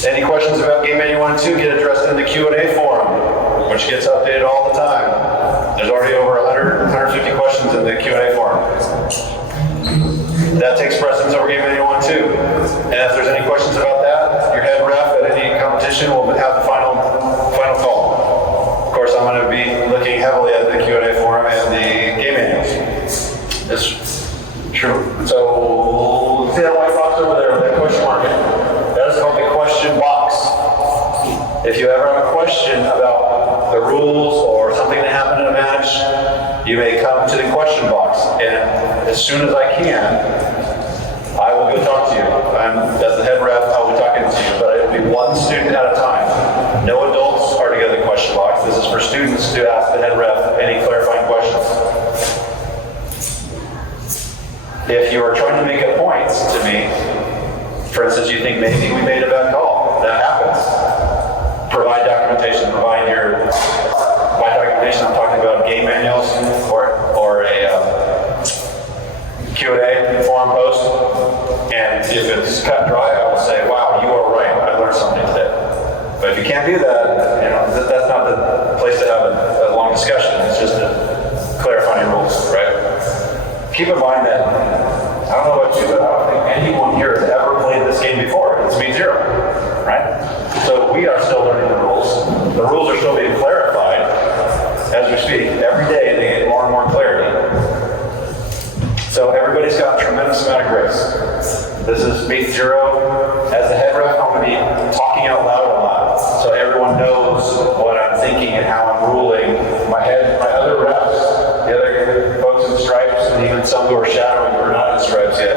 Any questions about Game Manual 1 and 2 get addressed in the Q&A forum, which gets updated all the time. There's already over 150 questions in the Q&A forum. That takes precedence over Game Manual 1 and 2. And if there's any questions about that, your head ref at any competition will have the final call. Of course, I'm going to be looking heavily at the Q&A forum and the game manuals. It's true. So, see that white box over there with that question mark in it? That is called the question box. If you ever have a question about the rules or something that happened in a match, you may come to the question box. And as soon as I can, I will go talk to you. As the head ref, I'll be talking to you, but it'll be one student at a time. No adults are together in the question box. This is for students to ask the head ref any clarifying questions. If you are trying to make a point to me, for instance, you think maybe we made a bad call, that happens. Provide documentation, by documentation, I'm talking about game manuals or a Q&A forum post. And if it's cut and dry, I will say, wow, you are right, I learned something today. But if you can't do that, that's not the place to have a long discussion. It's just to clarify your rules, right? Keep in mind that, I don't know about you, but I don't think anyone here has ever played this game before. It's Meet Zero, right? So we are still learning the rules. The rules are still being clarified as we speak. Every day they get more and more clarity. So everybody's got a tremendous amount of grace. This is Meet Zero. As the head ref, I'm going to be talking out loud a lot, so everyone knows what I'm thinking and how I'm ruling. My other refs, the other folks in stripes, and even some who are shadowing who are not in stripes yet,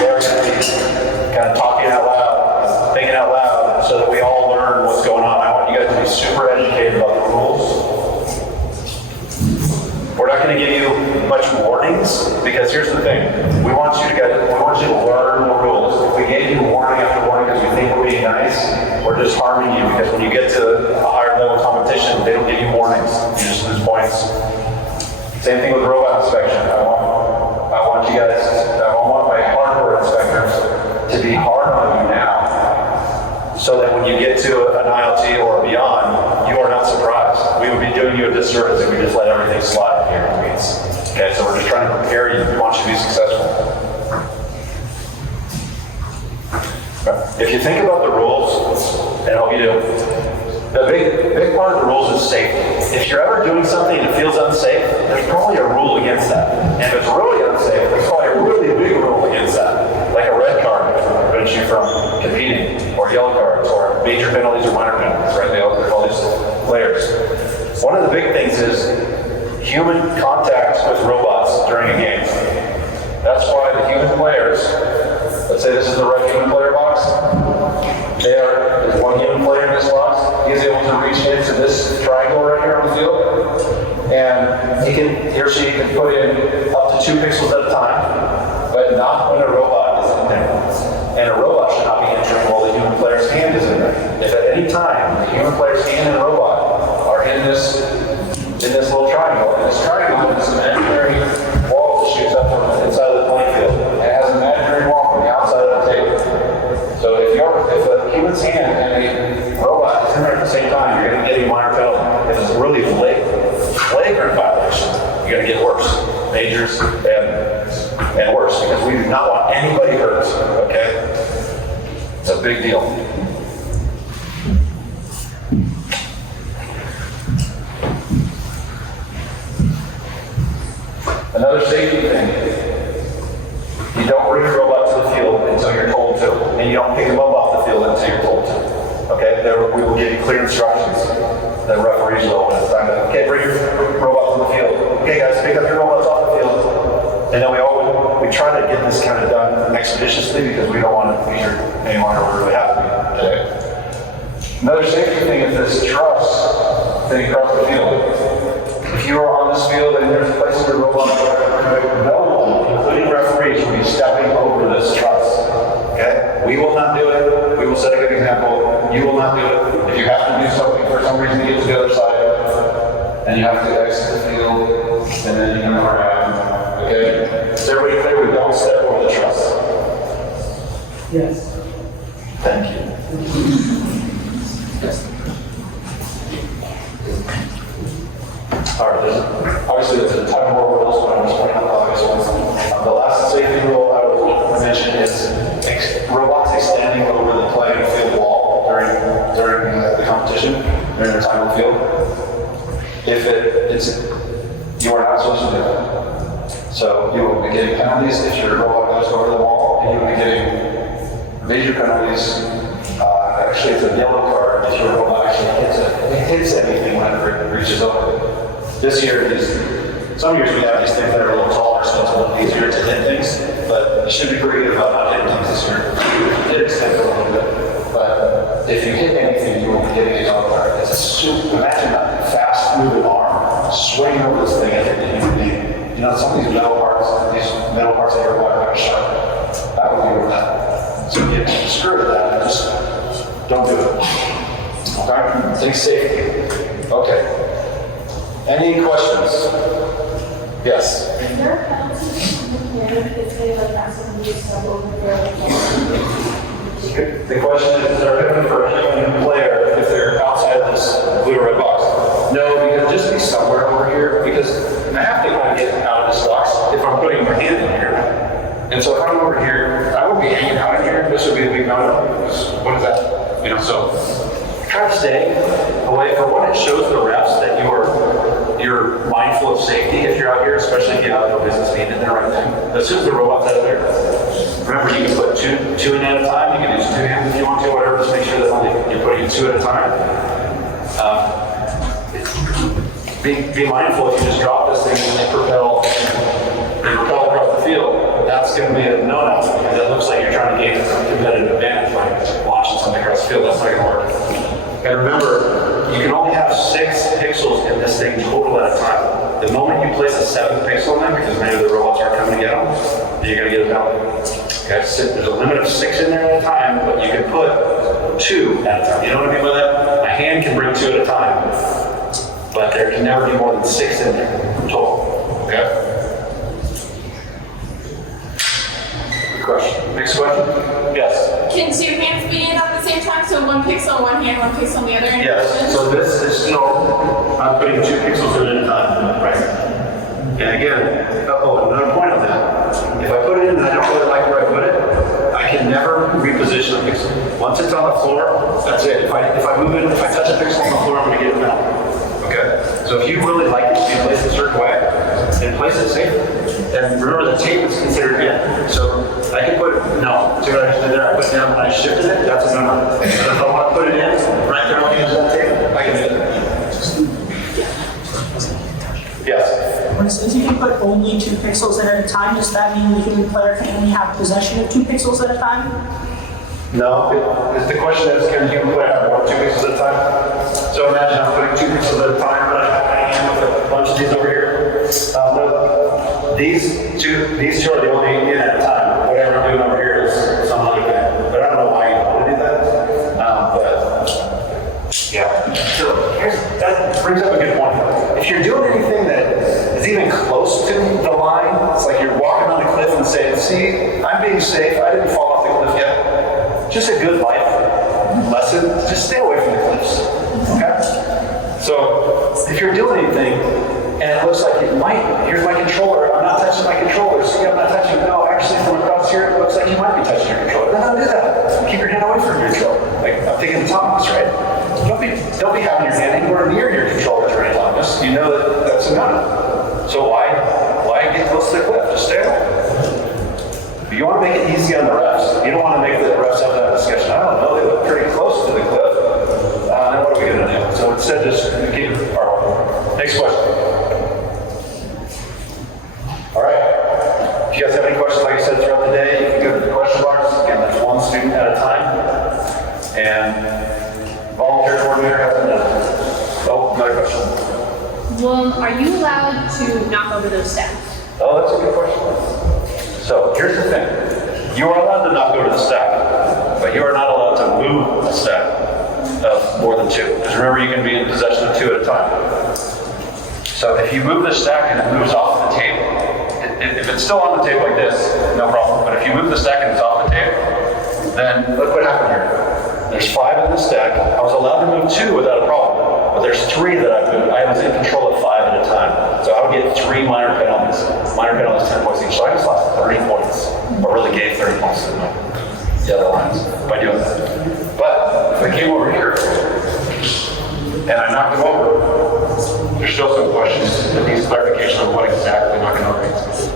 they're going to be kind of talking out loud, thinking out loud, so that we all learn what's going on. I want you guys to be super educated about the rules. We're not going to give you much warnings, because here's the thing. We want you to learn the rules. If we gave you warning after warning because we think we're being nice, we're just harming you, because when you get to a higher level competition, they don't give you warnings. You just lose points. Same thing with robot inspection. I want my hardware inspectors to be hard on you now, so that when you get to an ILT or beyond, you are not surprised. We would be doing you a disservice if we just let everything slide here in the weeds. Okay, so we're just trying to prepare you. We want you to be successful. If you think about the rules, and I hope you do, the big part of the rules is safety. If you're ever doing something and it feels unsafe, there's probably a rule against that. And if it's really unsafe, there's probably a really big rule against that. Like a red card prevents you from competing, or yellow cards, or major penalties or minor penalties, right? They all these layers. One of the big things is human contact with robots during a game. That's why the human players, let's say this is the right human player box, there's one human player in this box. He's able to reach into this triangle right here on the field, and he or she can put in up to 2 pixels at a time, but not when a robot is in there. And a robot should not be entering while the human player's hand is in there. If at any time the human player's hand and the robot are in this little triangle, and this triangle is an imaginary wall that shoots up from the inside of the playing field. It has an imaginary wall from the outside of the table. So if a human's hand and a robot is in there at the same time, you're going to get a minor penalty. If it's a really flagrant violation, you're going to get worse. Majors and worse, because we do not want anybody hurt, okay? It's a big deal. Another safety thing, you don't bring your robot to the field until you're told to, and you don't pick them up off the field until you're told to. Okay, we will give you clear instructions. The referees will, when it's time to, okay, bring your robot to the field. Okay guys, pick up your robots off the field. And then we try to get this kind of done expeditiously, because we don't want to be here any longer than we really have to be today. Another safety thing is this truss thing across the field. If you are on this field and there's places where robots are, no one, including referees, will be stepping over this truss. Okay? We will not do it. We will set a good example. You will not do it. If you have to do something for some reason to get to the other side, and you have to exit the field, and then you come around. Okay? Is everybody clear? We don't step over the truss. Yes. Thank you. All right, obviously there's a ton more rules, but I'm just pointing out the obvious ones. The last safety rule I would mention is robots extending over the playing field wall during the competition, during the time on the field. You are not supposed to do that. So you will be getting penalties if your robot goes over the wall, and you will be getting major penalties. Actually, it's a yellow card if your robot actually hits anything whenever it reaches over. This year, some years we have these things that are a little taller, so it's a little easier to hit things, but you should be pretty good about not hitting things this year. It extends a little bit, but if you hit anything, you will be getting a yellow card. Imagine a fast-moving arm swinging over this thing at the human being. You know, some of these metal parts that your robot are sharp. That would be really bad. So if you screw with that, just don't do it. Okay? Think safety. Okay. Any questions? Yes? Is there a penalty if they like accidentally step over The question is there a penalty for a human player if they're outside of this blue or red box? No, because just be somewhere over here, because I have to kind of get out of this box if I'm putting my hand in here. And so if I'm over here, I would be hanging out in here. This would be a big no-no. What is that? You know, so try to stay away. For one, it shows the refs that you're mindful of safety if you're out here, especially if you have a business meeting and right thing. As soon as the robot's out of there, remember you can put two in at a time. You can use two hands if you want to, whatever. Just make sure that only you're putting in two at a time. Be mindful if you just drop this thing and they propel across the field. That's going to be a no-no because it looks like you're trying to gain some competitive advantage by launching something across the field. That's not going to work. And remember, you can only have 6 pixels in this thing total at a time. The moment you place a 7th pixel in there, because many of the robots are coming to get them, then you're going to get a penalty. Okay, so there's a limit of 6 in there at a time, but you can put 2 at a time. You know what I mean by that? My hand can bring 2 at a time, but there can never be more than 6 in there total. Okay? Good question. Next question? Yes? Can 2 hands be in at the same time? So 1 pixel on one hand, 1 pixel on the other hand? Yes. So this is still, I'm putting 2 pixels in at a time, right? And again, another point on that. If I put it in and I don't really like where I put it, I can never reposition a pixel. Once it's on the floor, that's it. If I move it, if I touch a pixel on the floor, I'm going to get a penalty. Okay? So if you really like it to be placed a certain way, then place it safe. And remember the tape is considered in. So I can put it, no. See what I did there? I put it down and I shifted it, that's a no-no. But if I want to put it in, right there on the edge of that tape, I can do it. Yes? When it says you can put only 2 pixels in at a time, does that mean the human player can only have possession of 2 pixels at a time? No. The question is, can you play have more than 2 pixels at a time? So imagine I'm putting 2 pixels at a time, but I have my hand with a bunch of these over here. No, these two are the only in at a time. Whatever I'm doing over here is some other thing. But I don't know why you want to do that. But yeah. So that brings up a good point. If you're doing anything that is even close to the line, it's like you're walking on a cliff and saying, see, I'm being safe. I didn't fall off the cliff yet. Just a good life lesson. Just stay away from the cliffs. Okay? So if you're doing anything and it looks like it might, here's my controller, I'm not touching my controller. See, I'm not touching, no, actually from across here, it looks like you might be touching your controller. Then don't do that. Keep your hand away from your controller. Like, I'm thinking autonomous, right? Don't be having your hand anywhere near your controller during autonomous. You know that that's a no-no. So why get close to the cliff? Just stay away. You want to make it easy on the refs. You don't want to make the refs have that discussion. I don't know, they look pretty close to the cliff. Then what are we going to do? So instead, just keep our next question. All right. If you guys have any questions, like I said, throughout the day, you can go to the question box. Again, there's 1 student at a time. And volunteer coordinator has a minute. Oh, another question. Well, are you allowed to knock over those stacks? Oh, that's a good question. So here's the thing. You are allowed to knock over the stack, but you are not allowed to move a stack of more than 2. Because remember, you can be in possession of 2 at a time. So if you move the stack and it moves off the table, if it's still on the table like this, no problem. But if you move the stack and it's off the table, then look what happened here. There's 5 in this deck. I was allowed to move 2 without a problem, but there's 3 that I've moved. I was in control of 5 at a time. So I would get 3 minor penalties. Minor penalties, 10 points each. So I just lost 30 points, or really gave 30 points to the other lines by doing that. But if I came over here and I knocked him over, there's still some questions that needs clarification on what exactly knocking over means.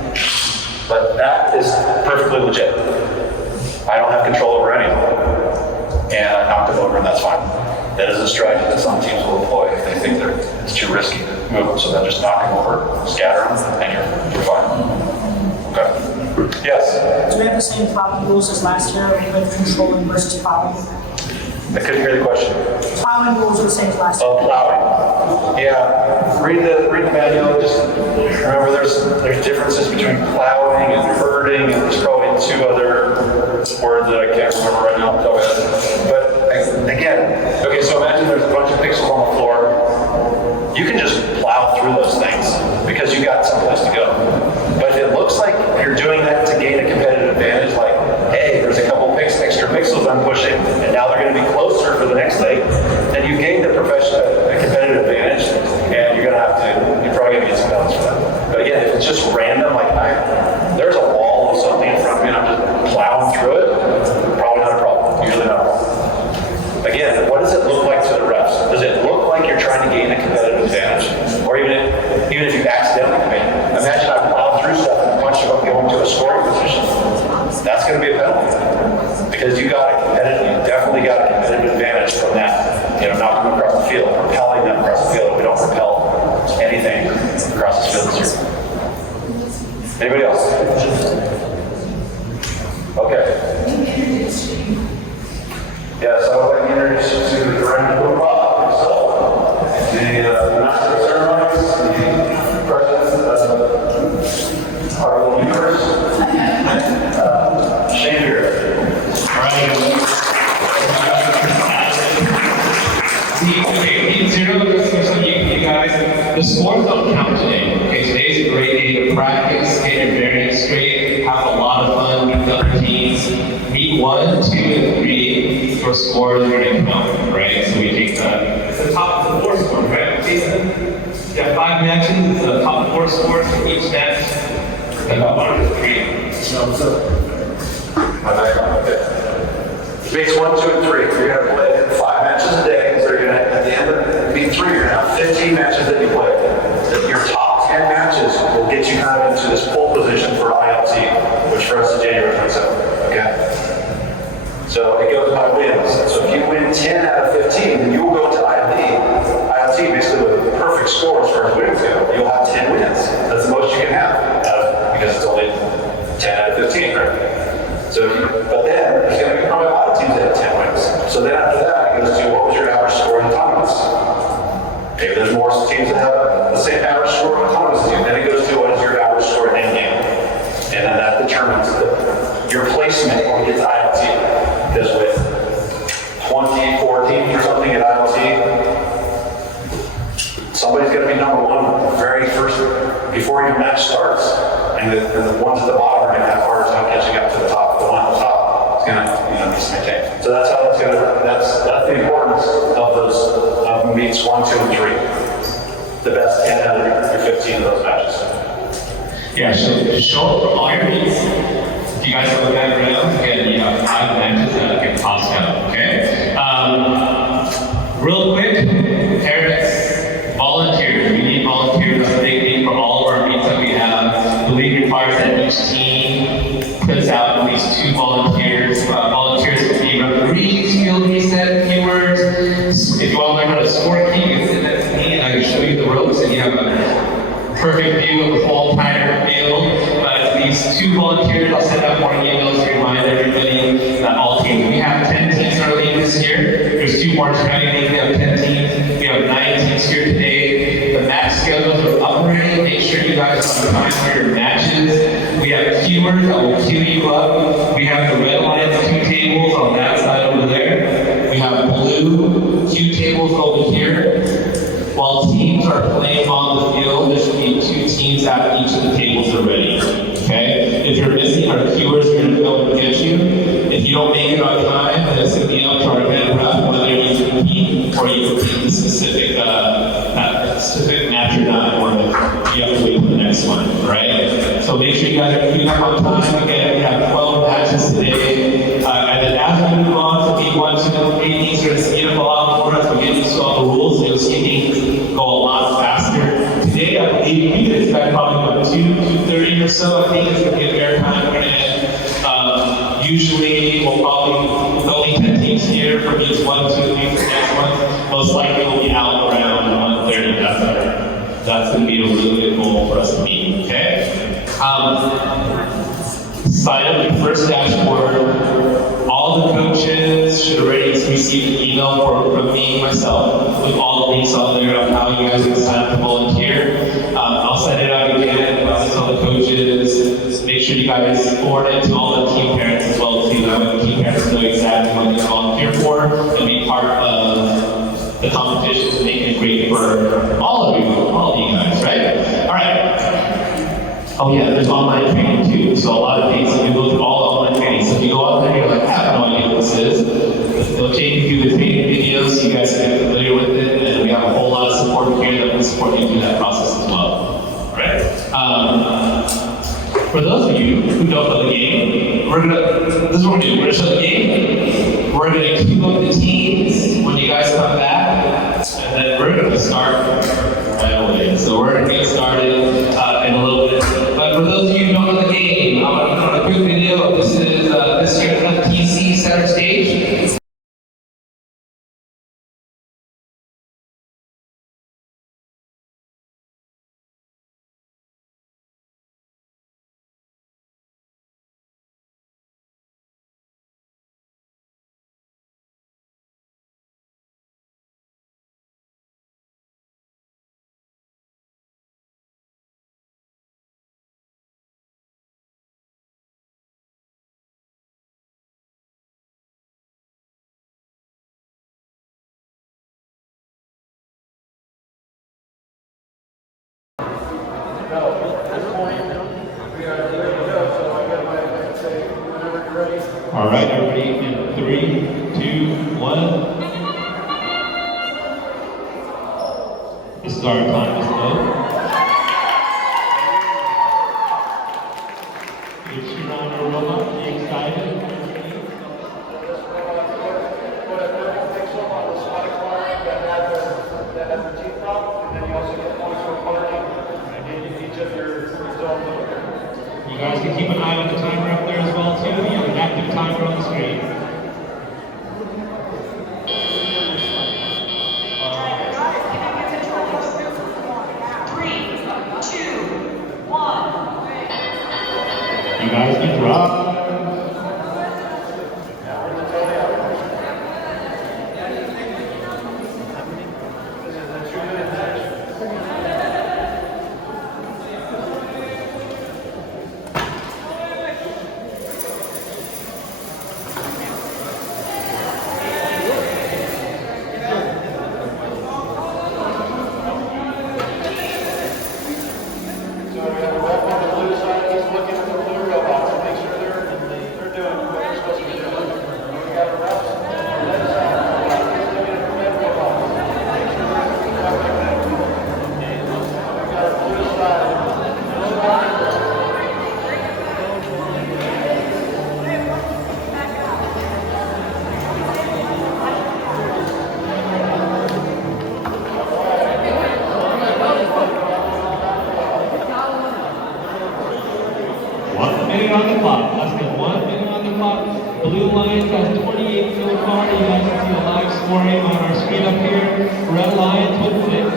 But that is perfectly legit. I don't have control over anyone. And I knocked him over, and that's fine. That is a strategy that some teams will employ if they think it's too risky to move them. So they'll just knock him over, scatter him, and you're fine. Okay. Yes? Do we have the same plowing rules as last year with controlling versus plowing? I couldn't hear the question. Plowing rules are the same as last year. Oh, plowing. Yeah. Read the manual. Just remember there's differences between plowing and herding, and there's probably 2 other words that I can't remember right now. But again, okay, so imagine there's a bunch of pixels on the floor. You can just plow through those things because you got someplace to go. But if it looks like you're doing that to gain a competitive advantage, like, hey, there's a couple extra pixels I'm pushing, and now they're going to be closer for the next leg, then you've gained a competitive advantage, and you're probably going to get some penalties for that. But again, if it's just random, like there's a wall of something in front of me and I'm just plowing through it, probably not a problem. Usually not a problem. Again, what does it look like to the refs? Does it look like you're trying to gain a competitive advantage? Or even if you accidentally imagine I plowed through stuff and a bunch of them going to a scoring position. That's going to be a penalty. Because you definitely got a competitive advantage from that. Knocking them across the field, propelling them across the field. We don't propel anything across this field this year. Anybody else? Okay. Yes, I would like to introduce you to the Director of Bob himself, the Master of Ceremonies, the President of our little universe, Shane here. All right. Okay, in 0, just for some of you guys, the scores don't count today. Okay, today's a great day to practice, get your bearings straight, have a lot of fun with other teams. Meet 1, 2, and 3 for scores are going to count, right? So we take the top of the 4 scores, right? You have 5 matches, it's the top 4 scores for each match. And about 1 to 3. Okay. Meets 1, 2, and 3. You're going to play 5 matches a day. So you're going to, at the end of meet 3, you're going to have 15 matches that you play. Your top 10 matches will get you kind of into this pole position for ILT, which for us is January 27th. Okay? So it goes by wins. So if you win 10 out of 15, then you will go to ILT. ILT basically with perfect score as far as wins go. You'll have 10 wins. That's the most you can have because it's only 10 out of 15, right? So, but then there's going to be probably a lot of teams that have 10 wins. So then after that, it goes to what was your average score in autonomous? Maybe there's more teams that have the same average score in autonomous as you. Then it goes to what is your average score in endgame. And then that determines your placement when we get to ILT. Because with 24 teams or something at ILT, somebody's going to be number 1 very first before your match starts. And the ones at the bottom are going to have a harder time catching up to the top. The one at the top is going to be maintained. So that's how that's going to. That's the importance of those meets 1, 2, and 3. The best 10 out of your 15 of those matches. Yeah, so show up for all your meets. If you guys have a background, again, you have 5 matches that get tossed out, okay? Real quick, parents, volunteers. We need volunteers. That's a big thing for all of our meets that we have. The league requires that each team puts out at least 2 volunteers. Volunteers can be referees, field reset, viewers. If you want to learn how to score key, you can sit next to me and I can show you the ropes and you have a perfect view of the whole entire field. But at least 2 volunteers. I'll send out more emails to remind everybody that all teams. We have 10 teams in our league this year. There's 2 more training leagues. We have 10 teams. We have 9 teams here today. The match schedules are up already. Make sure you guys have time for your matches. We have cuers that will queue you up. We have the red lines 2 tables on that side over there. We have blue queue tables over here. While teams are playing on the field, there should be 2 teams at each of the tables already. Okay? If you're missing our cuers, we're going to go and get you. If you don't make it on time, then it's going to be up to our head guys are keeping up on time. Again, we have 12 matches today. And then as we move on to B1 to A, sort of speed up a lot more as we get used to all the rules. You'll see things go a lot faster. Today, I believe we can expect probably about 2:30 or so. I think it's going to be a fair time. We're going to end. Usually, we'll probably, with only 10 teams here for meets 1, 2, 3 for next one, most likely we'll be out around 1:30. That's going to be a really good goal for us to meet, okay? Sign up your first dashboard. All the coaches should already receive an email from me, myself, with all the links on there of how you guys can sign up to volunteer. I'll send it out again, I'll tell the coaches. Make sure you guys forward it to all the team parents as well too. That way the team parents know exactly what to volunteer for and be part of the competition to make it great for all of you guys, right? All right. Oh yeah, there's online training too. So a lot of things, you go through all online training. So if you go out there, you're like, I have no idea what this is. They'll take you through the training videos so you guys can get familiar with it. And we have a whole lot of support here that will support you through that process as well. All right? For those of you who don't know the game, this is what we're doing. We're gonna show the game. We're gonna queue up the teams when you guys come back, and then we're gonna start right away. So we're gonna get started in a little bit. But for those of you who don't know the game, I'm gonna put on a quick video. This is this year's FTC center stage. All right, everybody, in 3, 2, 1. The start time is low. It's your own robot. Are you excited? You guys can keep an eye on the timer up there as well too. You have an active timer on the screen. You guys can drop. On the clock. Less than 1 minute on the clock. Blue Lions has 28 so far. You guys can see the live scoring on our screen up here. Red Lions with 6.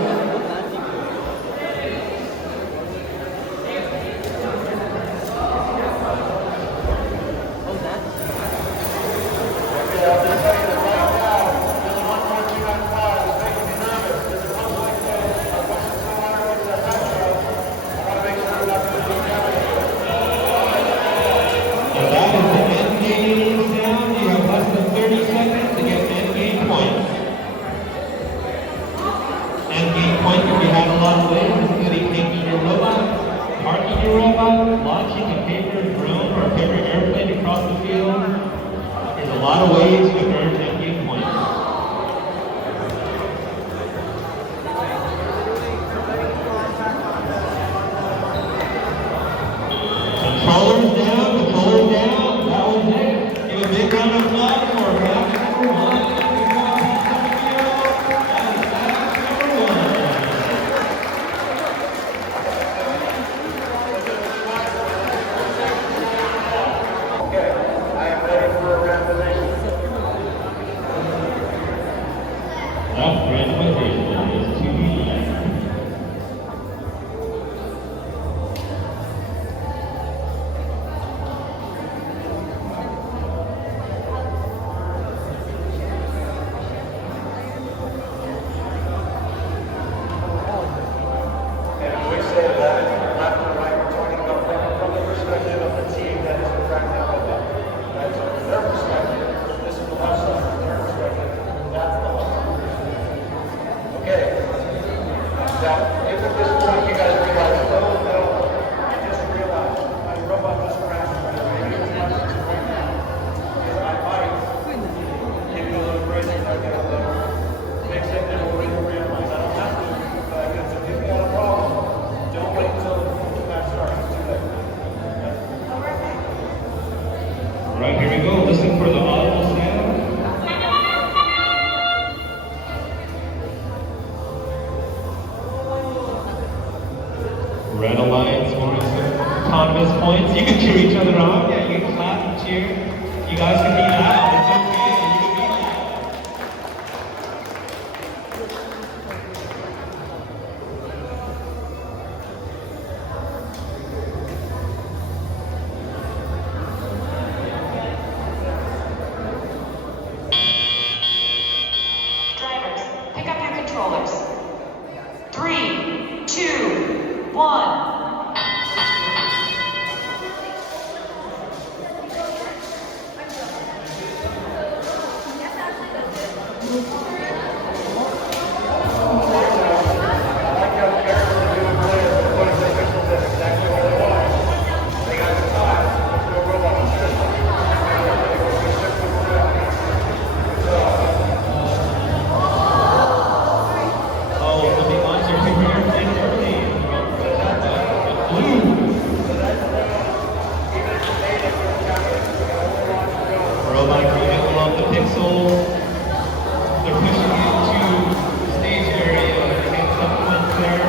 Launching a paper drone or a paper airplane across the field. There's a lot of ways you can earn endgame points. Rough randomization is to be. And we say that left and right, we're talking about from the perspective of the team that is interacting with them. Right? So from their perspective, this is the left side. From their perspective, that's the left side. Okay. Now, if at this point you guys realize, oh no, I just realized my robot just crashed. Maybe it's my system right now. Because I might give you a little grace and I get a little fix it and we'll realize I don't have to. But if you've got a problem, don't wait until the match starts. It's too late. All right, here we go. Listen for the audible sound. Red Alliance scoring some autonomous points. You can cheer each other on. Yeah, you can clap and cheer. You guys can be loud. It's okay. You can be loud. Drivers, pick up your controllers. 3, 2, 1. Oh, let me launch your computer in early. Blue. Robot coming along the pixel. They're pushing into stage area. Get supplements there.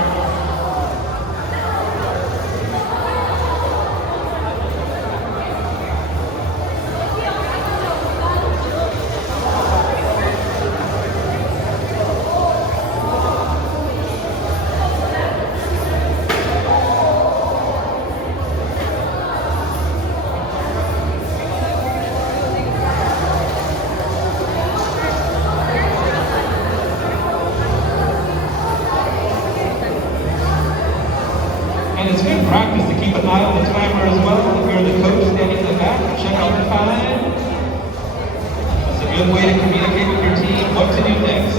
And it's good practice to keep an eye on the timer as well. If you're the coach standing in the back, check out your time. It's a good way to communicate with your team what to do next.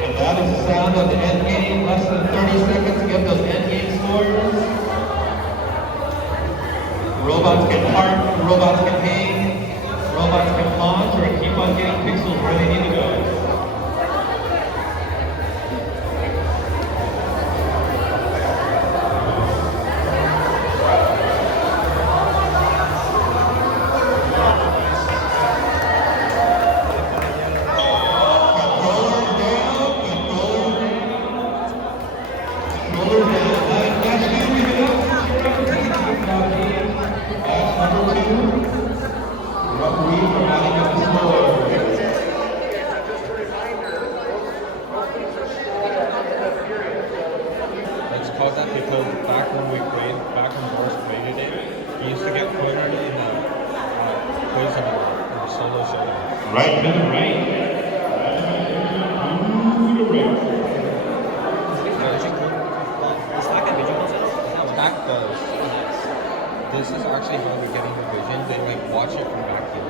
And that is the sound of the end game. Less than 30 seconds to get those end game scores. Robots can park, robots can hang, robots can launch or keep on getting pixels where they need to go. Let's call that because back when Boris created it, he used to get quoted in the quiz in the solo show. Right to the right. Back does. This is actually how we're getting the vision. Then like watch it from back here.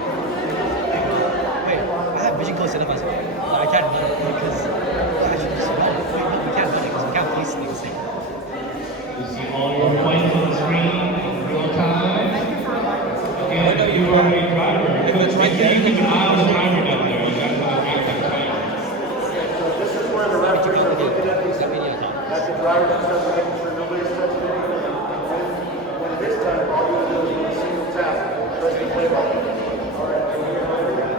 Wait, I have vision close enough as well. I can't run it because actually, we can't run it because we can't place things the same. You see all your points on the screen in real time. Again, if you are a driver, make sure you keep an eye on the timer down there. You guys have an active timer. This is where the referees are looking at these, at the driver and stuff, making sure nobody's touching anything. When it is time, all you do is do a single tap, press the play button.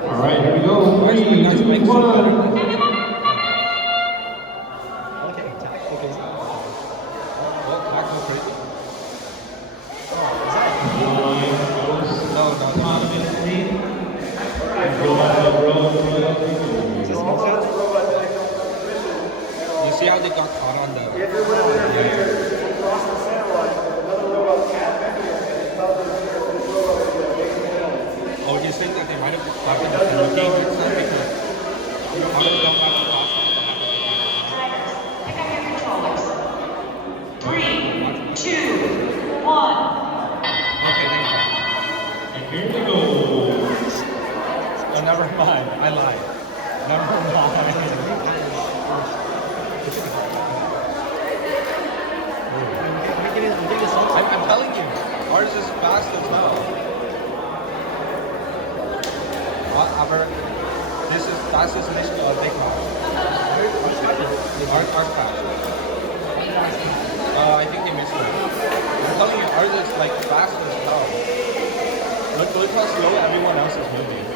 All right, here we go. 3, 2, 1. Okay, attack. Okay. Well, back go crazy. Oh, is that? You see how they got caught on the... Oh, you think that they might have gotten the game itself because others don't have to pass on the Drivers, pick up your controllers. 3, 2, 1. Okay, there we go. And here we go. Oh, never mind. I lied. Never mind. I'm telling you, ours is fast as hell. Whatever. This is fastest mission of big map. Ours fast. I think they missed it. I'm telling you, ours is like fast as hell. Look how slow everyone else is moving.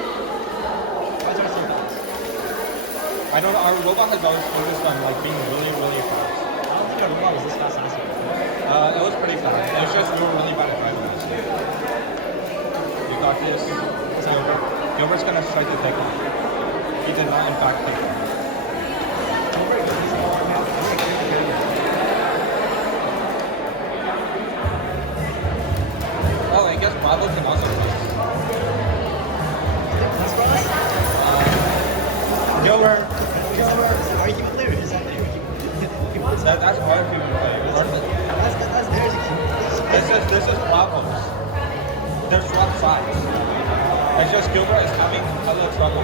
I don't know, our robot has always focused on like being really, really fast. I don't think our robot was this fast last year. It was pretty fast. It was just we were really bad at driving last year. We got this. Gilbert's gonna try to take off. He did not in fact take off. Oh, I guess Bravo can also race. Gilbert! Are you clear? Is that there? That's our people play. That's theirs. This is Bravo's. They're swap sides. It's just Gilbert is having hella trouble.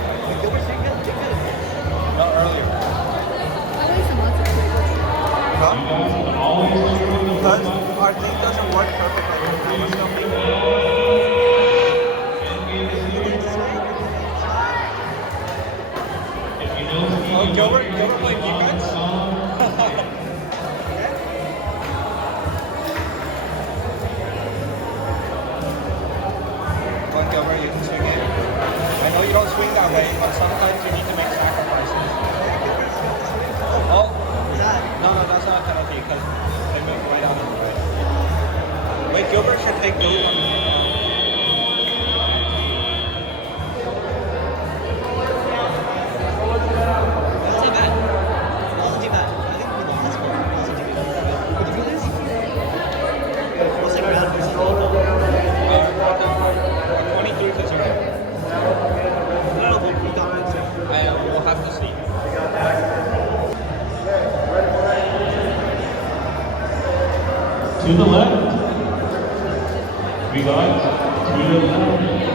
No, earlier. Huh? Because our thing doesn't work perfectly. Oh, Gilbert playing defense? Come on, Gilbert, you can swing it. I know you don't swing that way, but sometimes you need to make sacrifices. Oh, no, that's not a penalty because they moved right out of the way. Wait, Gilbert should take those ones. We'll have to see. To the left. We got to the left. Here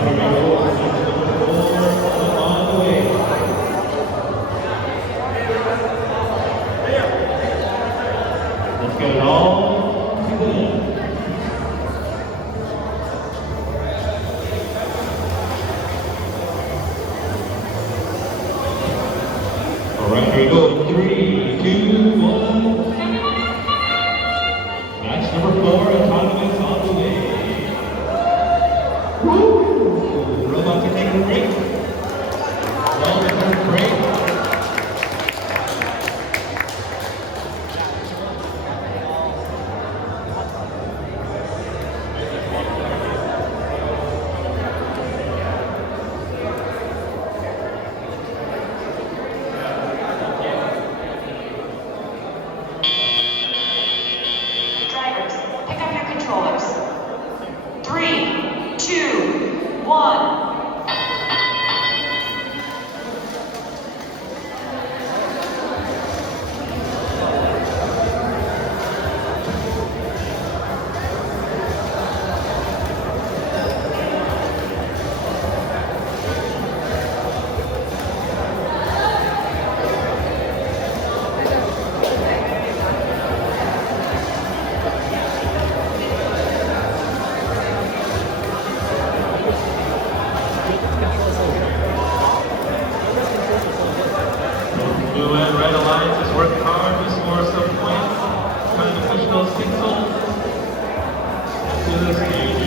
we go. On the way. Let's get it all to the left. All right, here we go. 3, 2, 1. Match number 4, autonomous on the way. Woo! Robots are taking a break. Well-deserved break. Drivers, pick up your controllers. 3, 2, 1. Blue and red alliance is working hard to score some points, trying to push those pixels to the stage.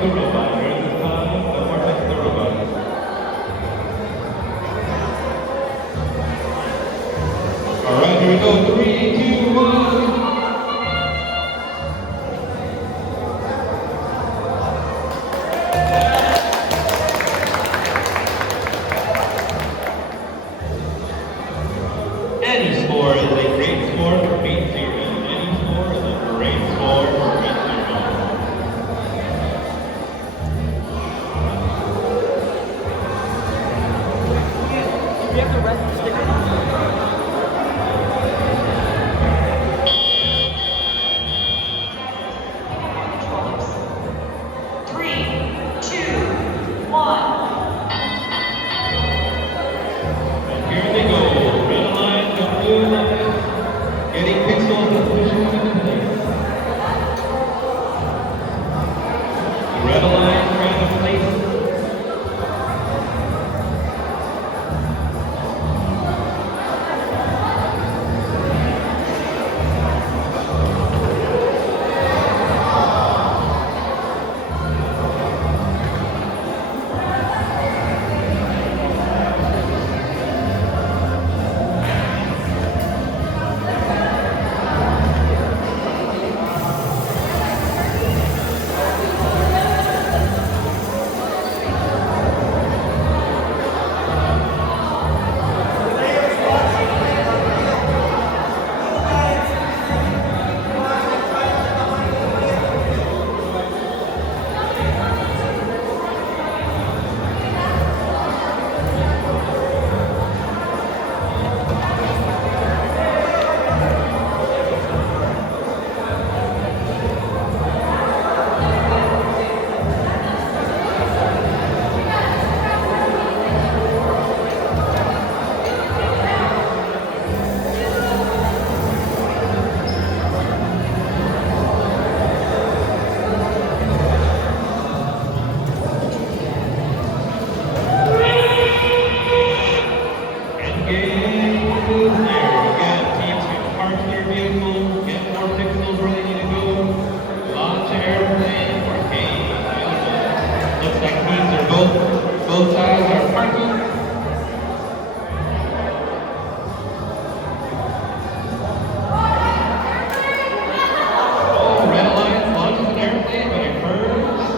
the robot. Here's the time. No more touching the robot. All right, here we go. 3, 2, 1. Any score is a great score for beat theory. Any score is a great score for beat theory. We have to rest the sticker. Controllers. 3, 2, 1. Here they go. Red line to blue line. Getting pixels and pushing them into place. The red line trying to place it. Both sides are parking. Oh, red line launches an airplane, but it curves.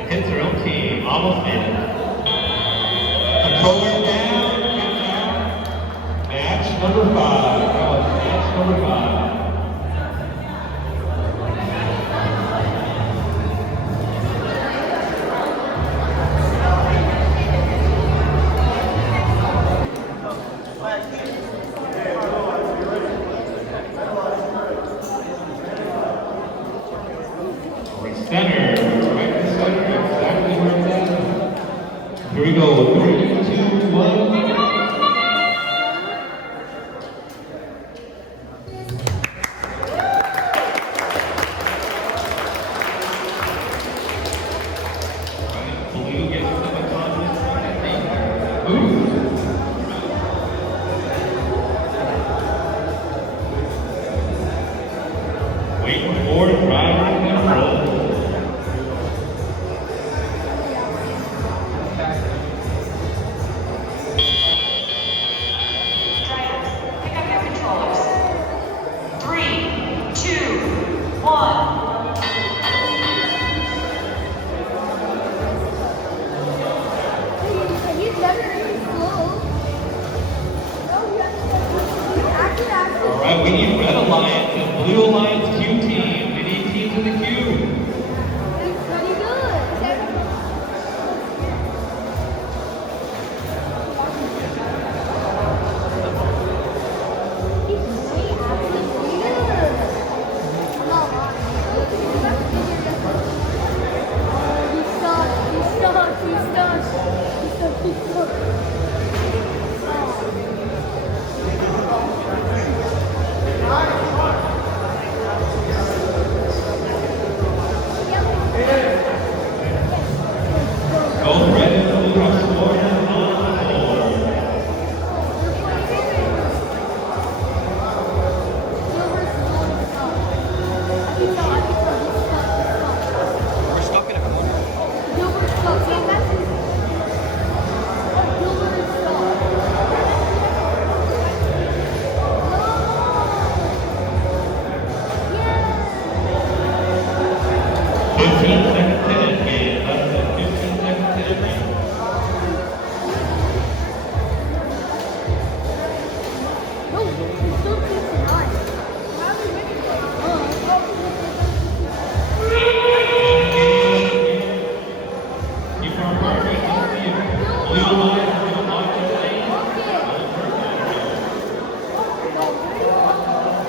It hits their own team. Almost made it. Controller down, gets out. Match number 5. Match number 5. Center, right to center, exactly where it's at. Here we go, 3, 2, 1. Right, blue gets the baton. Ooh. Waiting for the driver and roll. Pick up your controllers. 3, 2, 1. Blue line, blue launch your lane.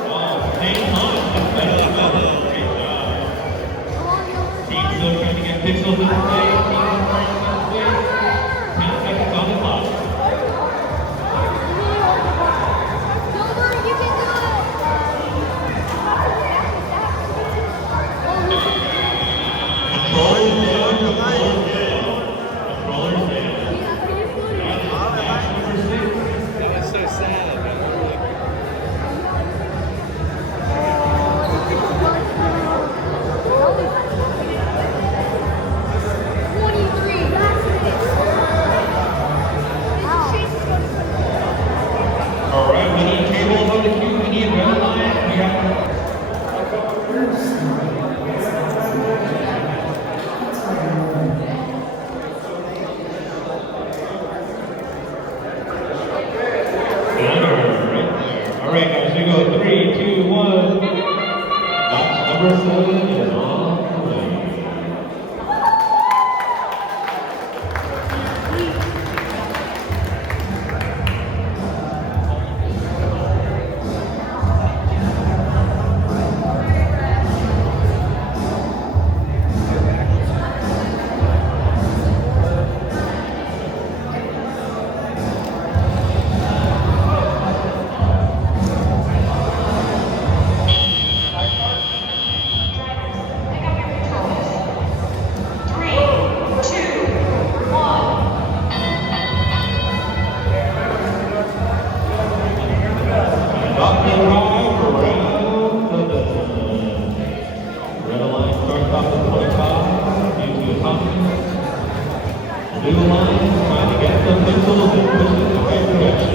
Wow, same time. Great job. Team still trying to get pixels in play. Team is trying to play. 10 seconds on the clock. Controllers down, controllers down. Controllers down. Match number 6. That was so sad. All right, we need tables on the queue. We need red line. We have. All right, guys, we go 3, 2, 1. Match number 7 is on the way. Blue line, trying to get some pixels and push it in the right direction.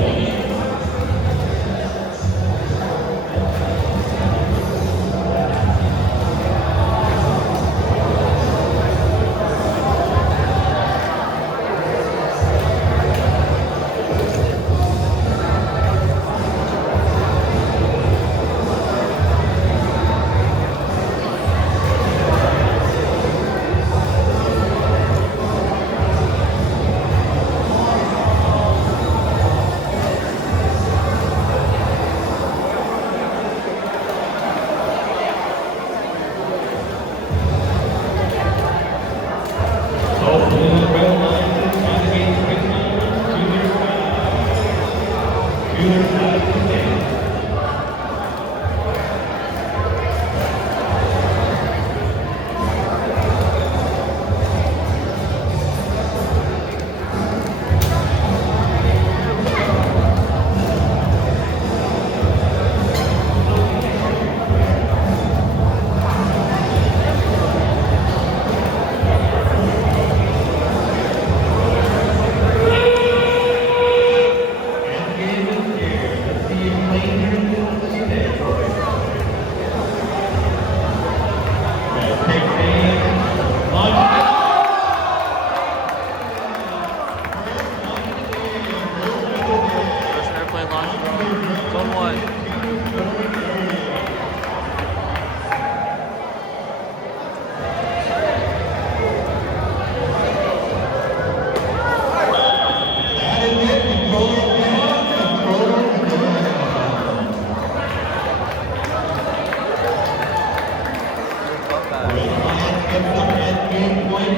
Point